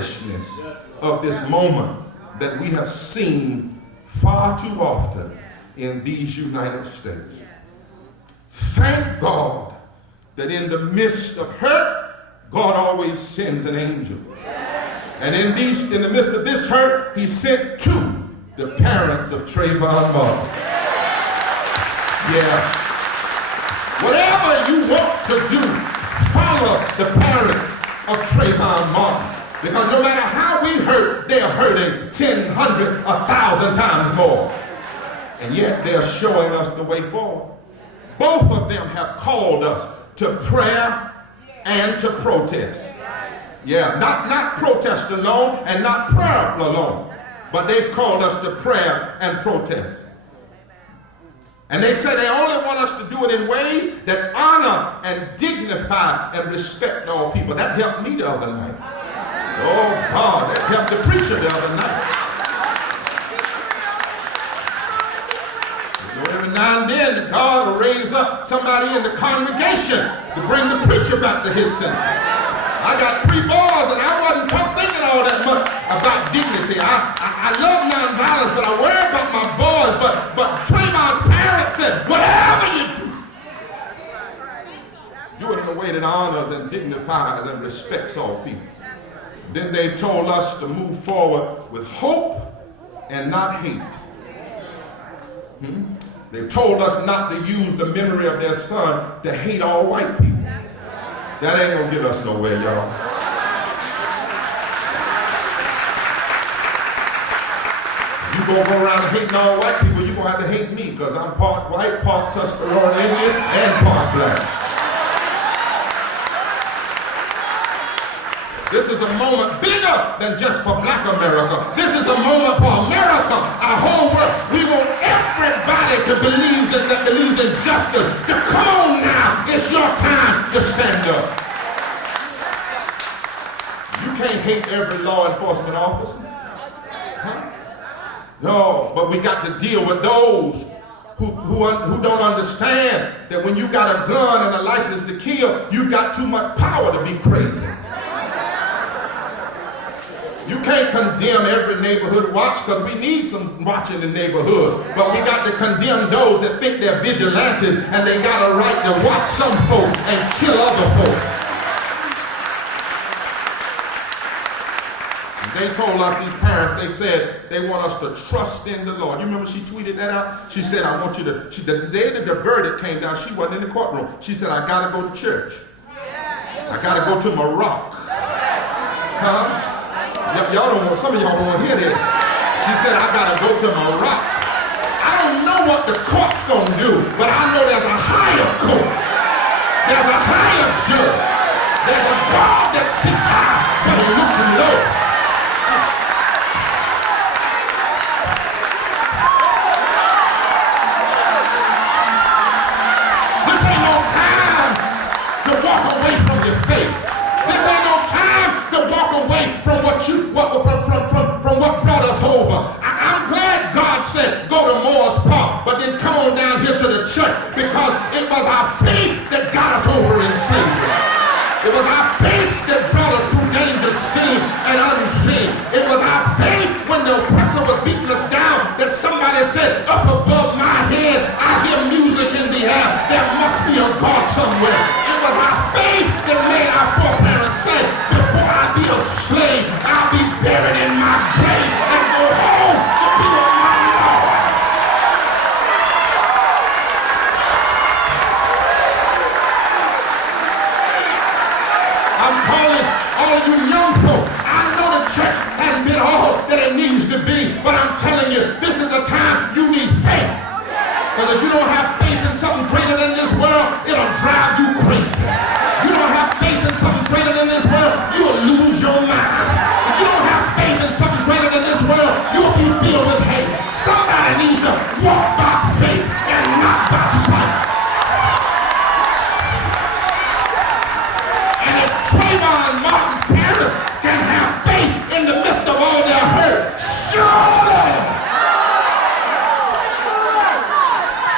stylishness of this moment that we have seen far too often in these United States. Thank God that in the midst of hurt, God always sends an angel. And in the midst of this hurt, he sent two, the parents of Trayvon Martin. Yeah. Whatever you want to do, follow the parents of Trayvon Martin. Because no matter how we hurt, they are hurting 10, 100, 1,000 times more. And yet they're showing us the way forward. Both of them have called us to prayer and to protest. Yeah, not protest alone and not prayer alone, but they've called us to prayer and protest. And they say they only want us to do it in ways that honor and dignify and respect all people. That helped me the other night. Oh God, that helped the preacher the other night. Every now and then, God will raise up somebody in the congregation to bring the preacher back to his senses. I got 3 boys, and I wasn't thinking all that much about dignity. I love nonviolence, but I worry about my boys. But Trayvon's parents said, whatever you do it in a way that honors and dignifies and respects all people. Then they told us to move forward with hope and not hate. They told us not to use the memory of their son to hate all white people. That ain't gonna get us nowhere, y'all. You gonna go around hating all white people, you're gonna have to hate me, because I'm part white, part Tuscarora Indian, and part black. This is a moment bigger than just for Black America. This is a moment for America, our whole world. We want everybody to believe that believes in justice to come on now. It's your time to stand up. You can't hate every law enforcement officer. Huh? No, but we got to deal with those who don't understand that when you got a gun and a license to kill, you got too much power to be crazy. You can't condemn every neighborhood watch, because we need some watch in the neighborhood. But we got to condemn those that think they're vigilantes and they got a right to watch some folk and kill other folk. They told us, these parents, they said they want us to trust in the Lord. You remember she tweeted that out? She said, I want you to, the day that the verdict came down, she wasn't in the courtroom. She said, I got to go to church. I got to go to Morocco. Huh? Y'all don't want, some of y'all don't want to hear this. She said, I got to go to Morocco. I don't know what the court's going to do, but I know there's a higher court. There's a higher judge. There's a God that sits high, but he looks low. This ain't no time to walk away from your faith. This ain't no time to walk away from what brought us over. I'm glad God said go to Moore's Park, but then come on down here to the church, because it was our faith that got us over in sin. It was our faith that brought us through danger seen and unseen. It was our faith when the oppressor was beating us down that somebody said, up above my head I hear music in the air. There must be a God somewhere. It was our faith that made our foreparents say, before I be a slave, I'll be buried in my grave and go home to be with my Lord. I'm calling all you young folk. I know the church hasn't been all that it needs to be, but I'm telling you, this is a time you need faith. Because if you don't have faith in something greater than this world, it'll drive you crazy. You don't have faith in something greater than this world, you'll lose your mind. If you don't have faith in something greater than this world, you'll be filled with hate. Somebody needs to walk by faith and not by sight. And if Trayvon Martin's parents can have faith in the midst of all their hurt, surely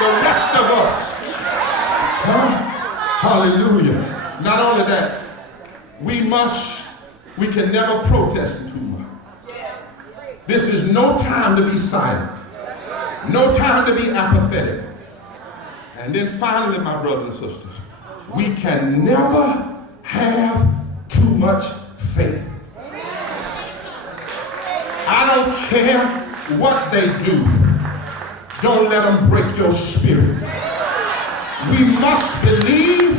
the rest of us. Huh? Hallelujah. Not only that, we must We can never protest too much. This is no time to be silent. No time to be apathetic. And then finally, my brothers and sisters, we can never have too much faith. I don't care what they do. Don't let them break your spirit. We must believe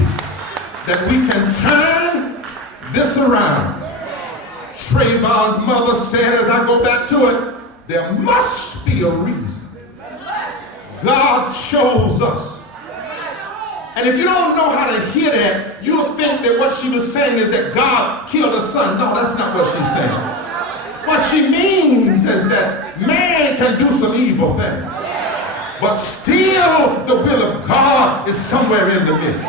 that we can turn this around. Trayvon's mother said, as I go back to it, there must be a reason. God chose us. And if you don't know how to hear that, you'll think that what she was saying is that God killed her son. No, that's not what she's saying. What she means is that man can do some evil things, but still the will of God is somewhere in the middle.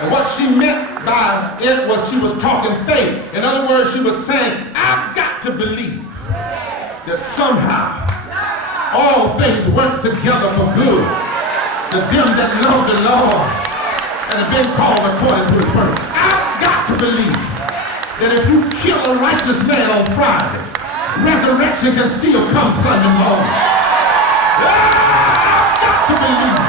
And what she meant by it was she was talking faith. In other words, she was saying, I've got to believe that somehow all things work together for good to them that love the Lord and have been called according to his purpose. I've got to believe that if you kill a righteous man on Friday, resurrection can still come Sunday morning. I've got to believe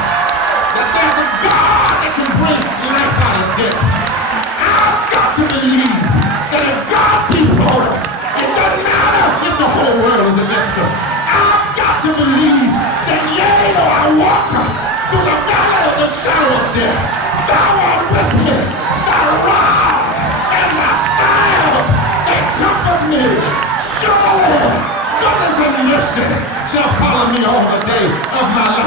that there's a God that can bring life out of death. I've got to believe that if God be for us, it doesn't matter if the whole world is against us. I've got to believe that yea, though I walk through the valley of the shadow of death, thou art with me. Thy rod and thy staff, they comfort me. Surely goodness and mercy shall follow me all the day of my life.